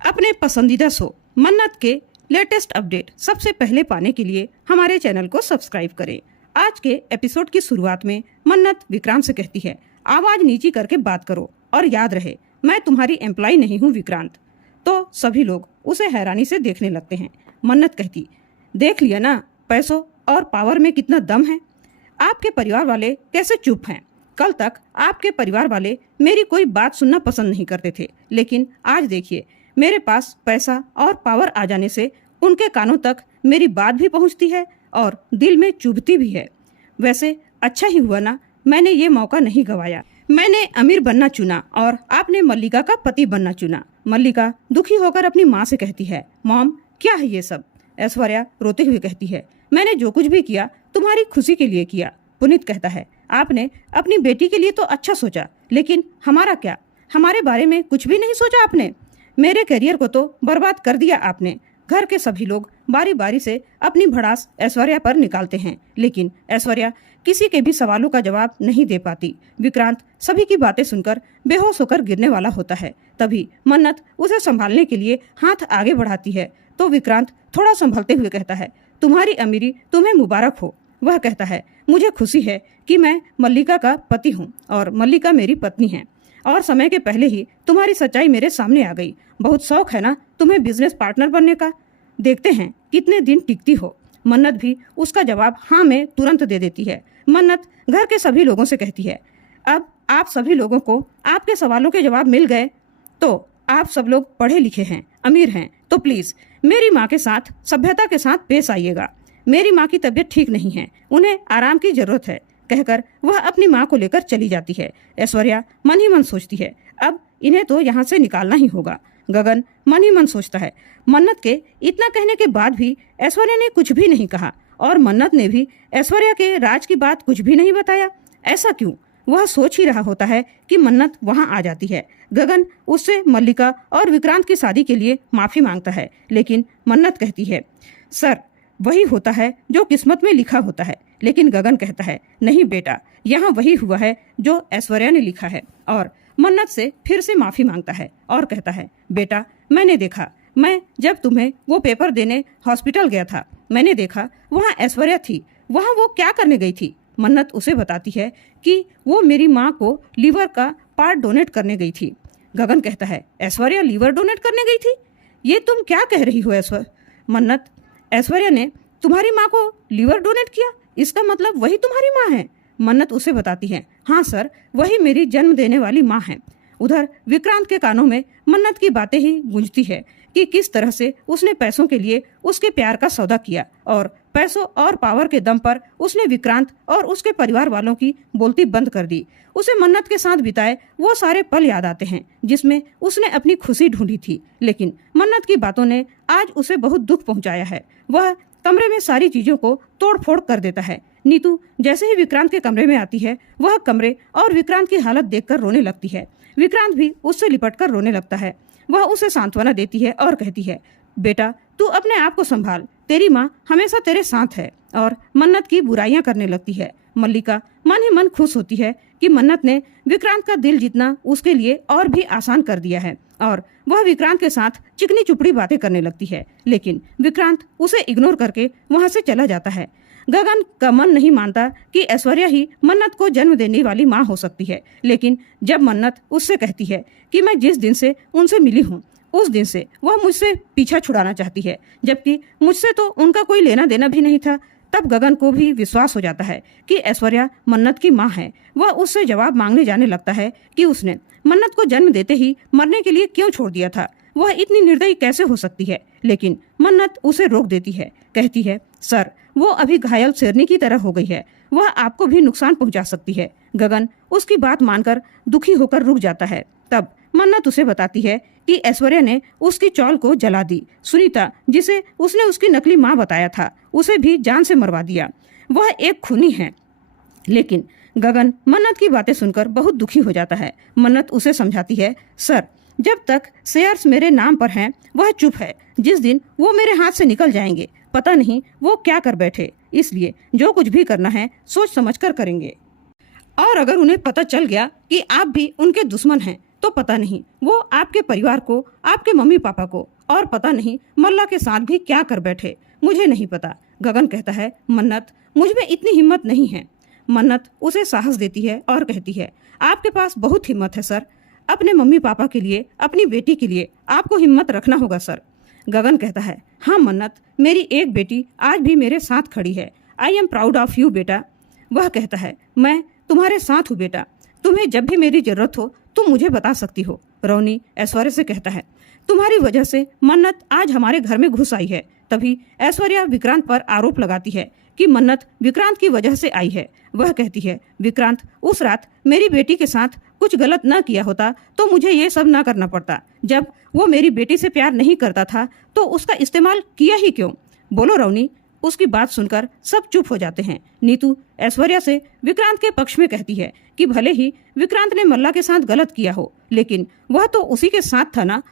अपने पसंदीदा शो मन्नत के लेटेस्ट अपडेट सबसे पहले पाने के लिए हमारे चैनल को सब्सक्राइब करें। आज के एपिसोड की शुरुआत में मन्नत विक्रांत से कहती है, आवाज नीची करके बात करो और याद रहे मैं तुम्हारी एम्प्लॉय नहीं हूँ विक्रांत। तो सभी लोग उसे हैरानी से देखने लगते हैं। मन्नत कहती, देख लिया ना पैसों और पावर में कितना दम है। आपके परिवार वाले कैसे चुप हैं। कल तक आपके परिवार वाले मेरी कोई बात सुनना पसंद नहीं करते थे, लेकिन आज देखिए मेरे पास पैसा और पावर आ जाने से उनके कानों तक मेरी बात भी पहुंचती है और दिल में चुभती भी है। वैसे अच्छा ही हुआ ना मैंने ये मौका नहीं गंवाया। मैंने अमीर बनना चुना और आपने मल्लिका का पति बनना चुना। मल्लिका दुखी होकर अपनी माँ से कहती है, मॉम क्या है ये सब। ऐश्वर्या रोते हुए कहती है, मैंने जो कुछ भी किया तुम्हारी खुशी के लिए किया। पुनीत कहता है, आपने अपनी बेटी के लिए तो अच्छा सोचा, लेकिन हमारा क्या, हमारे बारे में कुछ भी नहीं सोचा आपने। मेरे करियर को तो बर्बाद कर दिया आपने। घर के सभी लोग बारी बारी से अपनी भड़ास ऐश्वर्या पर निकालते हैं, लेकिन ऐश्वर्या किसी के भी सवालों का जवाब नहीं दे पाती। विक्रांत सभी की बातें सुनकर बेहोश होकर गिरने वाला होता है। तभी मन्नत उसे संभालने के लिए हाथ आगे बढ़ाती है, तो विक्रांत थोड़ा संभलते हुए कहता है, तुम्हारी अमीरी तुम्हें मुबारक हो। वह कहता है, मुझे खुशी है कि मैं मल्लिका का पति हूँ और मल्लिका मेरी पत्नी है, और समय के पहले ही तुम्हारी सच्चाई मेरे सामने आ गई। बहुत शौक है ना तुम्हें बिजनेस पार्टनर बनने का, देखते हैं कितने दिन टिकती हो। मन्नत भी उसका जवाब हाँ में तुरंत दे देती है। मन्नत घर के सभी लोगों से कहती है, अब आप सभी लोगों को आपके सवालों के जवाब मिल गए, तो आप सब लोग पढ़े लिखे हैं, अमीर हैं, तो प्लीज मेरी माँ के साथ सभ्यता के साथ पेश आइएगा। मेरी माँ की तबीयत ठीक नहीं है, उन्हें आराम की जरूरत है, कहकर वह अपनी माँ को लेकर चली जाती है। ऐश्वर्या मन ही मन सोचती है, अब इन्हें तो यहाँ से निकालना ही होगा। गगन मन ही मन सोचता है, मन्नत के इतना कहने के बाद भी ऐश्वर्या ने कुछ भी नहीं कहा और मन्नत ने भी ऐश्वर्या के राज की बात कुछ भी नहीं बताया। ऐसा क्यों? वह सोच ही रहा होता है कि मन्नत वहां आ जाती है। गगन उससे मल्लिका और विक्रांत की शादी के लिए माफी मांगता है, लेकिन मन्नत कहती है, सर वही होता है जो किस्मत में लिखा होता है। लेकिन गगन कहता है, नहीं बेटा, यहाँ वही हुआ है जो ऐश्वर्या ने लिखा है। और मन्नत से फिर से माफी मांगता है और कहता है, बेटा मैंने देखा, मैं जब तुम्हें वो पेपर देने हॉस्पिटल गया था, मैंने देखा वहाँ ऐश्वर्या थी। वहाँ वो क्या करने गई थी? मन्नत उसे बताती है कि वो मेरी माँ को लीवर का पार्ट डोनेट करने गई थी। गगन कहता है, ऐश्वर्या लीवर डोनेट करने गई थी? ये तुम क्या कह रही हो मन्नत, ऐश्वर्या ने तुम्हारी माँ को लीवर डोनेट किया, इसका मतलब वही तुम्हारी माँ है? मन्नत उसे बताती है, हाँ सर, वही मेरी जन्म देने वाली माँ है। उधर विक्रांत के कानों में मन्नत की बातें ही गूंजती है कि किस तरह से उसने पैसों के लिए उसके प्यार का सौदा किया और पैसों और पावर के दम पर उसने विक्रांत और उसके परिवार वालों की बोलती बंद कर दी। उसे मन्नत के साथ बिताए वो सारे पल याद आते हैं जिसमें उसने अपनी खुशी ढूंढी थी, लेकिन मन्नत की बातों ने आज उसे बहुत दुख पहुंचाया है। वह कमरे में सारी चीजों को तोड़ फोड़ कर देता है। नीतू जैसे ही विक्रांत के कमरे में आती है, वह कमरे और विक्रांत की हालत देखकर रोने लगती है। विक्रांत भी उससे लिपटकर रोने लगता है। वह उसे सांत्वना देती है और कहती है, बेटा तू अपने आप को संभाल, तेरी माँ हमेशा तेरे साथ है। और मन्नत की बुराइयां करने लगती है। मल्लिका मन ही मन खुश होती है कि मन्नत ने विक्रांत का दिल जीतना उसके लिए और भी आसान कर दिया है, और वह विक्रांत के साथ चिकनी चुपड़ी बातें करने लगती है, लेकिन विक्रांत उसे इग्नोर करके वहां से चला जाता है। गगन का मन नहीं मानता कि ऐश्वर्या ही मन्नत को जन्म देने वाली माँ हो सकती है, लेकिन जब मन्नत उससे कहती है कि मैं जिस दिन से उनसे मिली हूँ उस दिन से वह मुझसे पीछा छुड़ाना चाहती है, जबकि मुझसे तो उनका कोई लेना देना भी नहीं था, तब गगन को भी विश्वास हो जाता है कि ऐश्वर्या मन्नत की माँ है। वह उससे जवाब मांगने जाने लगता है कि उसने मन्नत को जन्म देते ही मरने के लिए क्यों छोड़ दिया था, वह इतनी निर्दयी कैसे हो सकती है। लेकिन मन्नत उसे रोक देती है, कहती है, सर वो अभी घायल शेरनी की तरह हो गई है, वह आपको भी नुकसान पहुंचा सकती है। गगन उसकी बात मानकर दुखी होकर रुक जाता है। तब मन्नत उसे बताती है कि ऐश्वर्या ने उसकी चौल को जला दी। सुनीता जिसे उसने उसकी नकली माँ बताया था, उसे भी जान से मरवा दिया। वह एक खूनी है। लेकिन गगन मन्नत की बातें सुनकर बहुत दुखी हो जाता है। मन्नत उसे समझाती है, सर जब तक शेयर्स मेरे नाम पर हैं वह चुप है, जिस दिन वो मेरे हाथ से निकल जाएंगे पता नहीं वो क्या कर बैठे, इसलिए जो कुछ भी करना है सोच समझ कर करेंगे। और अगर उन्हें पता चल गया कि आप भी उनके दुश्मन हैं तो पता नहीं वो आपके परिवार को, आपके मम्मी पापा को और पता नहीं मल्ला के साथ भी क्या कर बैठे, मुझे नहीं पता। गगन कहता है, मन्नत मुझ में इतनी हिम्मत नहीं है। मन्नत उसे साहस देती है और कहती है, आपके पास बहुत हिम्मत है सर। अपने मम्मी पापा के लिए, अपनी बेटी के लिए आपको हिम्मत रखना होगा सर। गगन कहता है, हाँ मन्नत, मेरी एक बेटी आज भी मेरे साथ खड़ी है। I am proud of you बेटा। वह कहता है, मैं तुम्हारे साथ हूँ बेटा, तुम्हें जब भी मेरी जरूरत हो तुम मुझे बता सकती हो। रोनी ऐश्वर्या से कहता है, तुम्हारी वजह से मन्नत आज हमारे घर में घुस आई है। तभी ऐश्वर्या विक्रांत पर आरोप लगाती है कि मन्नत विक्रांत की वजह से आई है। वह कहती है, विक्रांत उस रात मेरी बेटी के साथ कुछ गलत न किया होता तो मुझे ये सब ना करना पड़ता। जब वो मेरी बेटी से प्यार नहीं करता था तो उसका इस्तेमाल किया ही क्यों? बोलो रोनी। उसकी बात सुनकर सब चुप हो जाते हैं। नीतू ऐश्वर्या से विक्रांत के पक्ष में कहती है कि भले ही विक्रांत ने मल्ला के साथ गलत किया हो, लेकिन वह तो उसी के साथ था ना।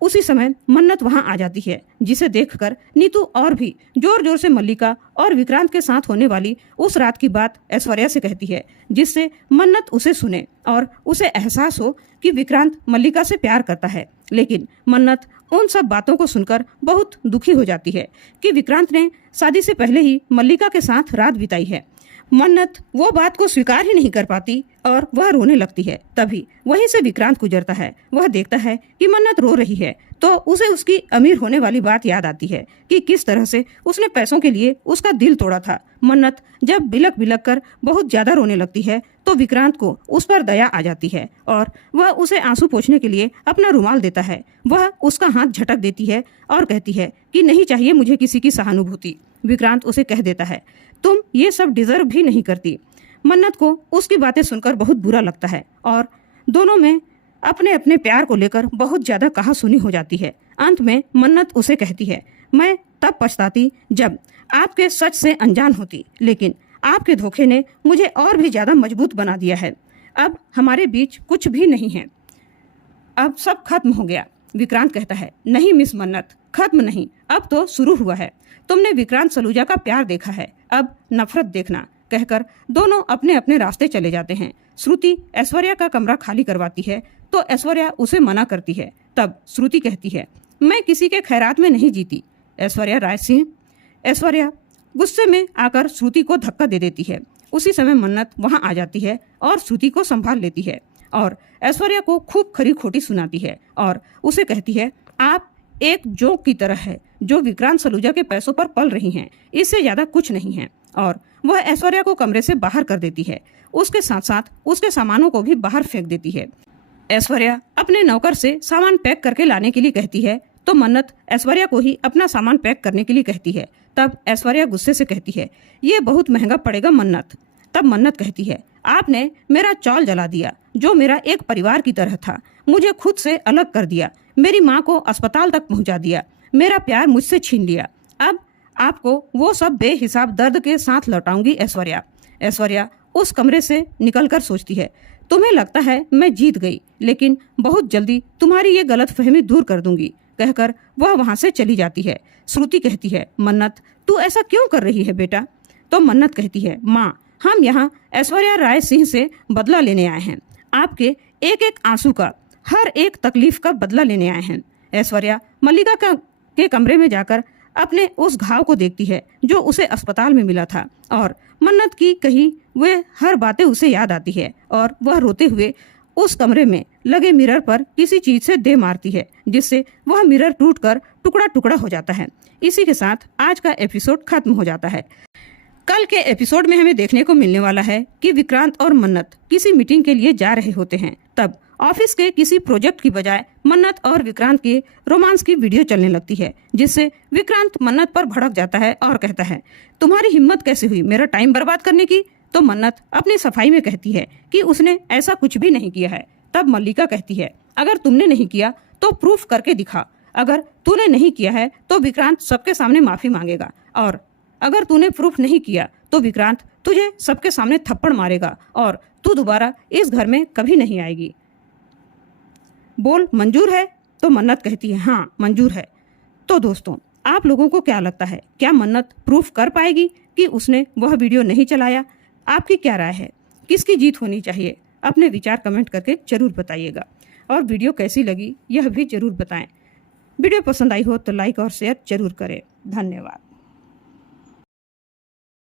उसी समय मन्नत वहां आ जाती है, जिसे देखकर नीतू और भी जोर जोर से मल्लिका और विक्रांत के साथ होने वाली उस रात की बात ऐश्वर्या से कहती है, जिससे मन्नत उसे सुने और उसे एहसास हो कि विक्रांत मल्लिका से प्यार करता है। लेकिन मन्नत उन सब बातों को सुनकर बहुत दुखी हो जाती है कि विक्रांत ने शादी से पहले ही मल्लिका के साथ रात बिताई है। मन्नत वो बात को स्वीकार ही नहीं कर पाती और वह रोने लगती है। तभी वहीं से विक्रांत गुजरता है। वह देखता है कि मन्नत रो रही है तो उसे उसकी अमीर होने वाली बात याद आती है कि किस तरह से उसने पैसों के लिए उसका दिल तोड़ा था। मन्नत जब बिलक बिलक कर बहुत ज्यादा रोने लगती है तो विक्रांत को उस पर दया आ जाती है और वह उसे आंसू पोंछने के लिए अपना रुमाल देता है। वह उसका हाथ झटक देती है और कहती है कि नहीं चाहिए मुझे किसी की सहानुभूति। विक्रांत उसे कह देता है, तुम ये सब डिजर्व भी नहीं करती। मन्नत को उसकी बातें सुनकर बहुत बुरा लगता है और दोनों में अपने अपने प्यार को लेकर बहुत ज्यादा कहासुनी हो जाती है। अंत में मन्नत उसे कहती है, मैं तब पछताती जब आपके सच से अनजान होती, लेकिन आपके धोखे ने मुझे और भी ज्यादा मजबूत बना दिया है। अब हमारे बीच कुछ भी नहीं है, अब सब खत्म हो गया। विक्रांत कहता है, नहीं मिस मन्नत, खत्म नहीं, अब तो शुरू हुआ है। तुमने विक्रांत सलूजा का प्यार देखा है, अब नफरत देखना। कहकर दोनों अपने अपने रास्ते चले जाते हैं। श्रुति ऐश्वर्या का कमरा खाली करवाती है तो ऐश्वर्या उसे मना करती है। तब श्रुति कहती है, मैं किसी के खैरात में नहीं जीती। ऐश्वर्या राय सिंह। ऐश्वर्या गुस्से में आकर श्रुति को धक्का दे देती है। उसी समय मन्नत वहां आ जाती है और श्रुति को संभाल लेती है और ऐश्वर्या को खूब खरी खोटी सुनाती है और उसे कहती है, आप एक जोक की तरह है जो विक्रांत सलूजा के पैसों पर पल रही हैं, इससे ज्यादा कुछ नहीं है। और वह ऐश्वर्या को कमरे से बाहर कर देती है। उसके साथ साथ उसके सामानों को भी बाहर फेंक देती है। ऐश्वर्या अपने नौकर से सामान पैक करके लाने के लिए कहती है तो मन्नत ऐश्वर्या को ही अपना सामान पैक करने के लिए कहती है। तब ऐश्वर्या गुस्से से कहती है, ये बहुत महंगा पड़ेगा मन्नत। तब मन्नत कहती है, आपने मेरा चौल जला दिया जो मेरा एक परिवार की तरह था, मुझे खुद से अलग कर दिया, मेरी माँ को अस्पताल तक पहुँचा दिया, मेरा प्यार मुझसे छीन लिया। अब आपको वो सब बेहिसाब दर्द के साथ लौटाऊंगी ऐश्वर्या। ऐश्वर्या उस कमरे से निकलकर सोचती है, तुम्हें लगता है मैं जीत गई, लेकिन बहुत जल्दी तुम्हारी ये गलतफहमी दूर कर दूंगी। कहकर वह वहां से चली जाती है। श्रुति कहती है, मन्नत तू ऐसा क्यों कर रही है बेटा? तो मन्नत कहती है, माँ हम यहाँ ऐश्वर्या राय सिंह से बदला लेने आए हैं, आपके एक एक आंसू का, हर एक तकलीफ का बदला लेने आए हैं। ऐश्वर्या मल्लिका के कमरे में जाकर अपने उस घाव को देखती है जो उसे अस्पताल में मिला था और मन्नत की कही वे हर बातें उसे याद आती है और वह रोते हुए उस कमरे में लगे मिरर पर किसी चीज से दे मारती है, जिससे वह मिरर टूटकर टुकड़ा टुकड़ा हो जाता है। इसी के साथ आज का एपिसोड खत्म हो जाता है। कल के एपिसोड में हमें देखने को मिलने वाला है कि विक्रांत और मन्नत किसी मीटिंग के लिए जा रहे होते हैं। तब ऑफिस के किसी प्रोजेक्ट की बजाय मन्नत और विक्रांत के रोमांस की वीडियो चलने लगती है, जिससे विक्रांत मन्नत पर भड़क जाता है और कहता है, तुम्हारी हिम्मत कैसे हुई मेरा टाइम बर्बाद करने की? तो मन्नत अपनी सफाई में कहती है कि उसने ऐसा कुछ भी नहीं किया है। तब मल्लिका कहती है, अगर तुमने नहीं किया तो प्रूफ करके दिखा, अगर तूने नहीं किया है तो विक्रांत सबके सामने माफी मांगेगा, और अगर तूने प्रूफ नहीं किया तो विक्रांत तुझे सबके सामने थप्पड़ मारेगा और तू दोबारा इस घर में कभी नहीं आएगी। बोल मंजूर है? तो मन्नत कहती है, हाँ मंजूर है। तो दोस्तों आप लोगों को क्या लगता है, क्या मन्नत प्रूफ कर पाएगी कि उसने वह वीडियो नहीं चलाया? आपकी क्या राय है, किसकी जीत होनी चाहिए? अपने विचार कमेंट करके जरूर बताइएगा। और वीडियो कैसी लगी यह भी ज़रूर बताएं। वीडियो पसंद आई हो तो लाइक और शेयर जरूर करें। धन्यवाद।